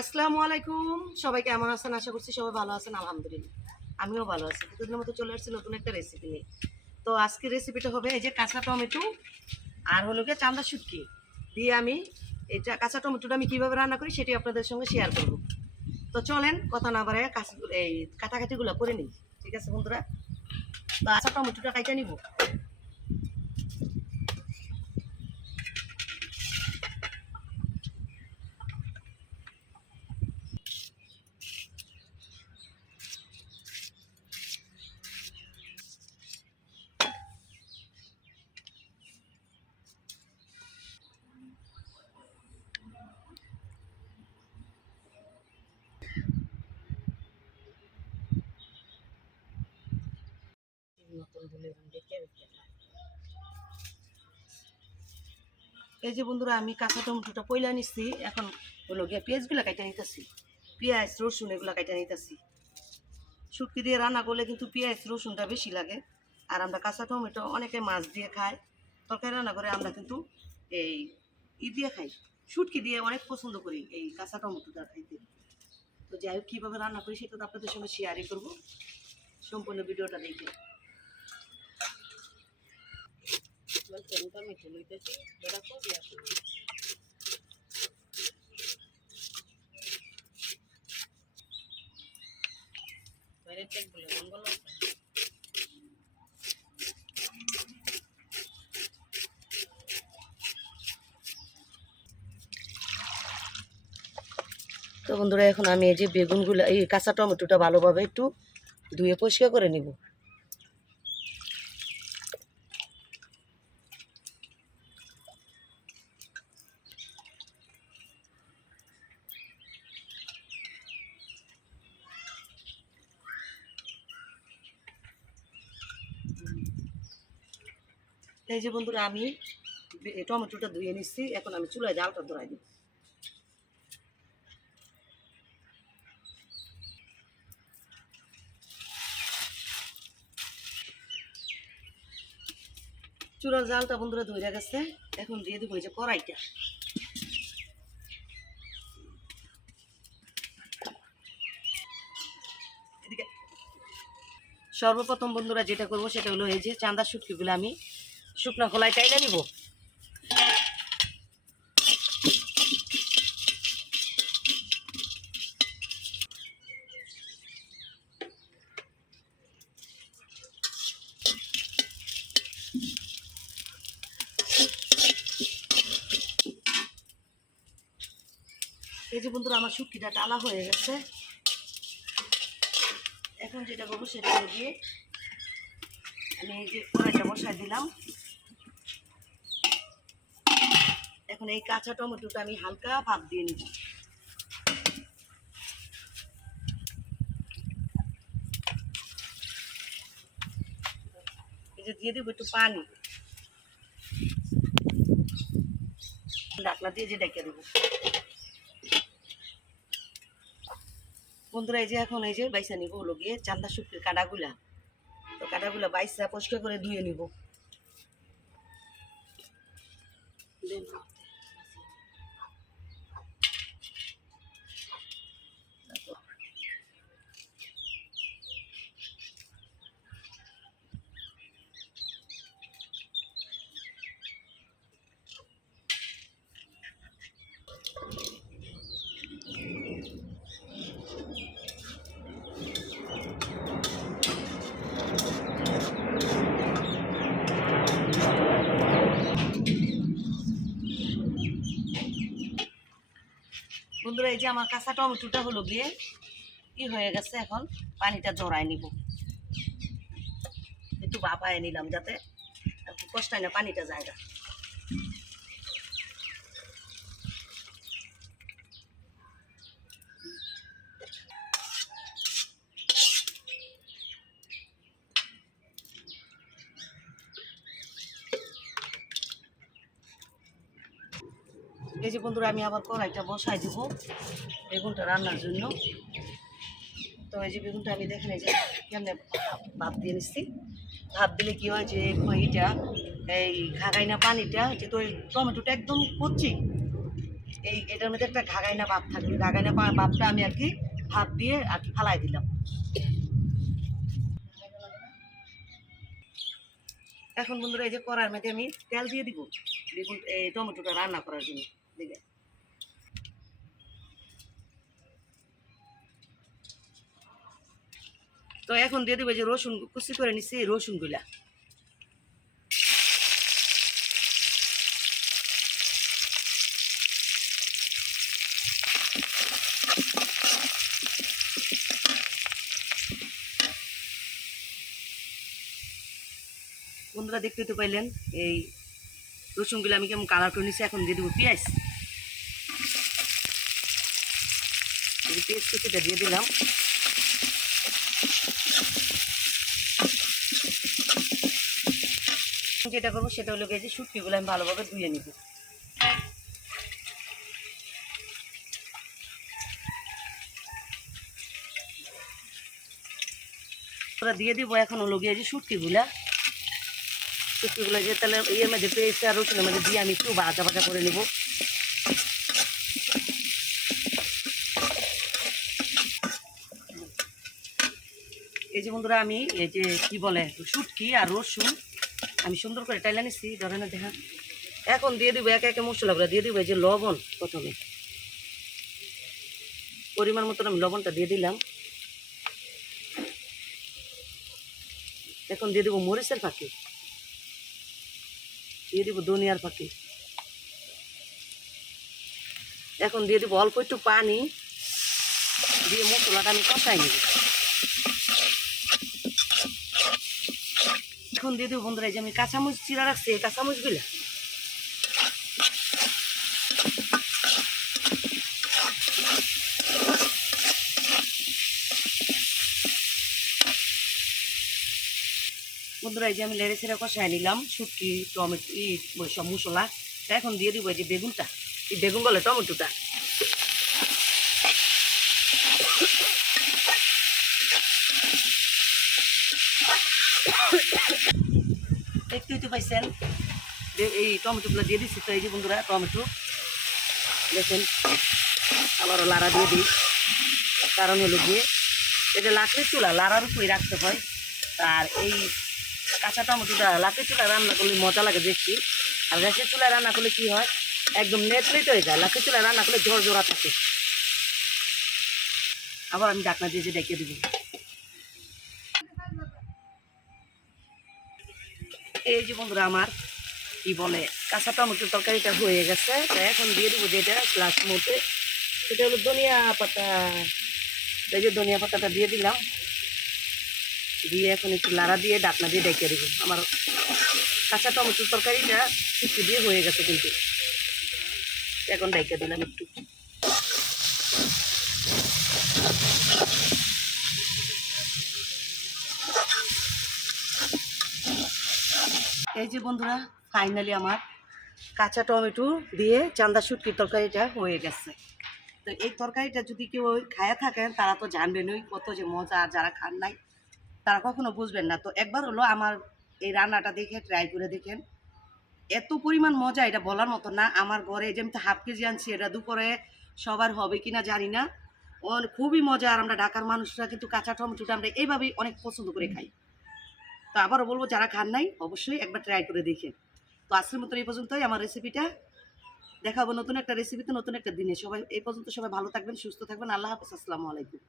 আসসালামু আলাইকুম। সবাই কেমন আছেন? আশা করছি সবাই ভালো আছেন। আলহামদুলিল্লাহ আমিও ভালো আছি। প্রতিদিনের মতো চলে আসছি নতুন একটা রেসিপি নিয়ে। তো আজকের রেসিপিটা হবে এই যে কাঁচা টমেটো আর হলো গিয়ে চান্দা শুটকি দিয়ে আমি এটা কাঁচা টমেটোটা আমি কীভাবে রান্না করি সেটি আপনাদের সঙ্গে শেয়ার করব। তো চলেন কথা না বাড়ায় এই কাটাকাটিগুলো করে নিই। ঠিক আছে বন্ধুরা? তো কাঁচা টমেটোটা কাইটা নিব। এই যে বন্ধুরা আমি কাঁচা টমেটোটা পয়লা নিচ্ছি, এখন হলো গিয়ে পেঁয়াজগুলো কাইটা নিতেছি। পেঁয়াজ রসুন এগুলো কাইটা নিতেছি। শুটকি দিয়ে রান্না করলে কিন্তু পেঁয়াজ রসুনটা বেশি লাগে। আর আমরা কাঁচা টমেটো অনেকে মাছ দিয়ে খায়, তরকারি রান্না করে আমরা কিন্তু এই দিয়ে খাই, শুটকি দিয়ে অনেক পছন্দ করি এই কাঁচা টমেটোটা খাইতে। তো যাই হোক কীভাবে রান্না করি সেটা তো আপনাদের সঙ্গে শেয়ারই করবো, সম্পূর্ণ ভিডিওটা দেখে। টমেটো লইতেছি তো বন্ধুরা এখন আমি এই যে বেগুনগুলো এই কাঁচা টমেটোটা ভালোভাবে একটু ধুয়ে পরিষ্কার করে নিব। এই যে বন্ধুরা আমি টমেটোটা ধুয়ে নিচ্ছি, এখন আমি চুলায় জালটা ধরাই দিই। চুলার জালটা বন্ধুরা ধরে গেছে, এখন দিয়ে দেবো এই যে কড়াইটা। এদিকে সর্বপ্রথম বন্ধুরা যেটা করবো সেটা হলো এই যে চান্দা শুটকিগুলো আমি শুকনো খোলায় চাইলে নিব। এই যে বন্ধুরা আমার শুটকিটা ডালা হয়ে গেছে, এখন যেটা করবো সেটা হলো গিয়ে আমি এই যে কড়াইটা বসাই দিলাম। এখন এই কাঁচা টমেটোটা আমি হালকা ভাপ দিয়ে নিব। এই যে দিয়ে দেবো একটু পানি, ঢাকনা দিয়ে যে ডেকে দেবো। বন্ধুরা এই যে এখন এই যে বাইসা নিব হলো গিয়ে চান্দা শুটকির কাঁটাগুলা। তো কাঁটাগুলা বাইসা পরিষ্কার করে ধুয়ে নিব। বন্ধুরা এই যে আমার কাঁচা টমেটোটা হলো গিয়ে হয়ে গেছে, এখন পানিটা জড়াই নিব। একটু ভাপায় নিলাম যাতে আর কি কষ্টায় না পানিটা জায়গা। এই যে বন্ধুরা আমি আবার কড়াইটা বসাই দিব বেগুনটা রান্নার জন্য। তো এই যে বেগুনটা আমি দেখেন এই যে কেমনে ভাপ দিয়ে নিচ্ছি। ভাপ দিলে কি হয় যে এইটা এই ঘাগাই না পানিটা, যেহেতু ওই টমেটোটা একদম কচি, এটার মধ্যে একটা ঘাগাইনা ভাব থাকবে, ঘাগাইনা ভাবটা আমি আর কি ভাপ দিয়ে আর কি ফালাই দিলাম। এখন বন্ধুরা এই যে কড়াইয়ের মধ্যে আমি তেল দিয়ে দিব বেগুন এই টমেটোটা রান্না করার জন্য। দেখে তো এখন দিয়ে দেবো যে রসুন কুচি করে নিচ্ছি, এই রসুনগুলা বন্ধুরা দেখতে তো পাইলেন এই রসুনগুলো আমি কেমন কালার করে নিচ্ছি। এখন দিয়ে দেবো পেঁয়াজ, পেঁয়াজ কুচিটা দিয়ে দিলাম। যেটা করবো সেটা হলো গিয়ে যে শুটকিগুলো আমি ভালোভাবে ধুয়ে নিব। ওরা দিয়ে দিব এখন হলো গিয়ে যে শুটকিগুলা যে তাহলে ইয়ের মধ্যে পেঁয়াজ আর রসুনের মধ্যে দিয়ে আমি একটু ভাজা ভাজা করে নেব। এই যে বন্ধুরা আমি এই যে কি বলে শুটকি আর রসুন আমি সুন্দর করে টাইলা নিচ্ছি, ধরেন দেখা। এখন দিয়ে দিব একে একে মশলাগুলো দিয়ে দিব। এই যে লবণ, প্রথমে পরিমাণ মতন আমি লবণটা দিয়ে দিলাম। এখন দিয়ে দিব মরিচের ফাঁকি, দিয়ে দিব ধনিয়ার ফাঁকি। এখন দিয়ে দিব অল্প একটু পানি দিয়ে মশলাটা আমি কষাই নেব। এখন দিয়ে দেবো বন্ধুরা এই যে আমি কাঁচামরিচ চিরা রাখছি, এই কাঁচামরিচগুলো বন্ধুরা এই যে আমি লেড়ে ছেড়ে কষাই নিলাম শুটকি টমেটো সব মশলা। এখন দিয়ে দিব এই যে বেগুনটা, এই বেগুন বলে টমেটোটা। দেখতেই তো পাইছেন এই টমেটোগুলো দিয়ে দিচ্ছি। তো এই যে বন্ধুরা টমেটো দেখেন আবারও লাড়া দিয়ে দিই, কারণ হলো গিয়ে এটা লাকড়ির চুলা, লাড়ার উপরে রাখতে হয়। আর এই কাঁচা টমেটোটা লাকড়ির চুলা রান্না করলে মজা লাগে দেখছি, আর গ্যাসের চুলায় রান্না করলে কি হয় একদম নেটলেট হয়ে যায়। লাকড়ির চুলায় রান্না করলে ঝরঝরা থাকে। আবার আমি ঢাকনা দিয়ে ডেকে দিব। এই যে বন্ধুরা আমার কি বলে কাঁচা টমেটোর তরকারিটা হয়ে গেছে। তো এখন দিয়ে দেবো যেটা লাস্ট মধ্যে, সেটা হলো ধনিয়া পাতা। এই যে ধনিয়া পাতাটা দিয়ে দিলাম, দিয়ে এখন একটু লাড়া দিয়ে ঢাকনা দিয়ে ডেকে দেবো। আমার কাঁচা টমেটোর তরকারিটা শুক্তি দিয়ে হয়ে গেছে কিন্তু। এখন ডেকে দিলাম একটু। এই যে বন্ধুরা ফাইনালি আমার কাঁচা টমেটো দিয়ে চান্দা শুটকির তরকারিটা হয়ে গেছে। তো এই তরকারিটা যদি কেউ খায়া থাকেন তারা তো জানবেনই কত যে মজা, আর যারা খান নাই তারা কখনো বুঝবেন না। তো একবার হলো আমার এই রান্নাটা দেখে ট্রাই করে দেখেন, এত পরিমাণ মজা এটা বলার মতো না। আমার ঘরে যে আমি তো হাফ কেজি আনছি, এটা দুপুরে সবার হবে কিনা জানি না, খুবই মজা। আর আমরা ঢাকার মানুষরা কিন্তু কাঁচা টমেটোটা আমরা এইভাবেই অনেক পছন্দ করে খাই। তো আবারও বলবো যারা খান নাই অবশ্যই একবার ট্রাই করে দেখেন। তো আজকের মতো এই পর্যন্তই আমার রেসিপিটা, দেখা হবে নতুন একটা রেসিপিতে নতুন একটা দিনে। সবাই এই পর্যন্ত সবাই ভালো থাকবেন, সুস্থ থাকবেন। আল্লাহ হাফেজ, আসসালামু আলাইকুম।